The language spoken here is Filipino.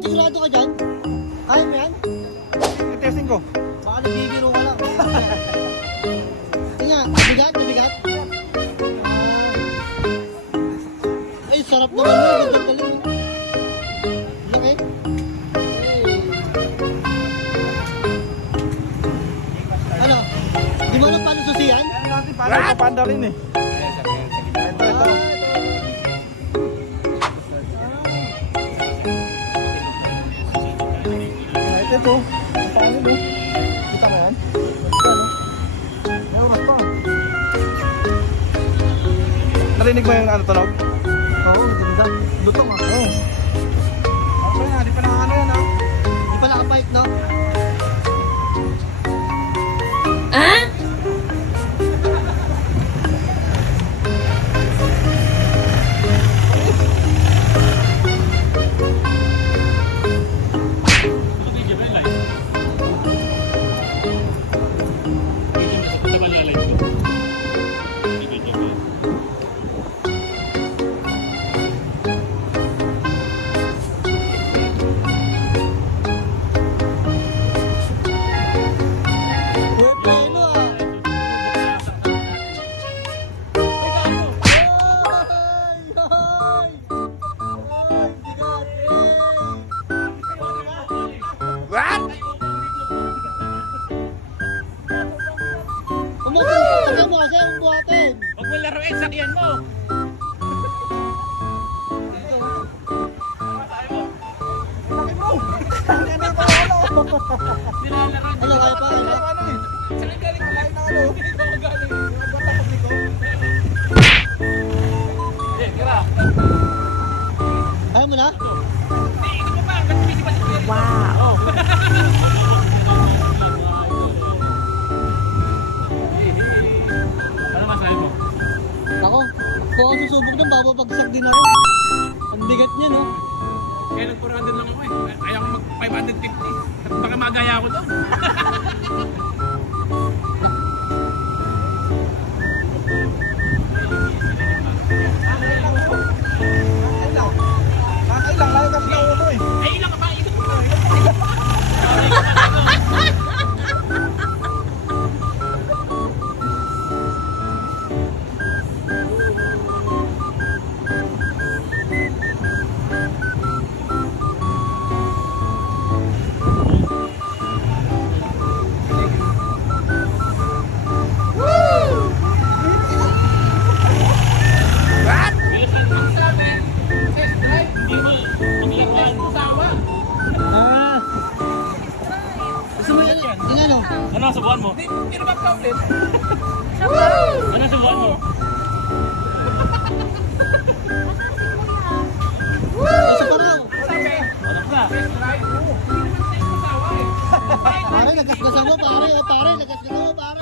Sigurado ka dyan? Ayaw mo yan? Testing ko. Baka nagbibiro ka lang. sarap naman mo. Ganda galing. Laki. Ano? Di mo alam paano susiyan? Ano natin para mapanda rin eh. Ito, ito. Ito, ito. Paano mo? Kita mo yan? Ano? Narinig mo yung ano tunog? 不动啊！Tagal mo kasi ang buhatin. Huwag mo laruin, sakyan mo! Nilalaro. Ano, kaya pa? Ano? Saan galing? Kahit na ano. Hindi ko galing. Eh, kira. Kaya mo na? Hindi, ikot mo pa. Ba't si Kuya? Wow! bababagsak din ako. Ang bigat niya, no? Kaya nag-400 lang ako eh. Ako mag-550. At baka magaya ako doon. no? Ano ang subuhan mo? Hindi na ba ulit? Ano ang subuhan mo? Isa pa raw. Ano ka? Pare, nagasgasan mo, pare. Pare, nagasgasan mo, pare.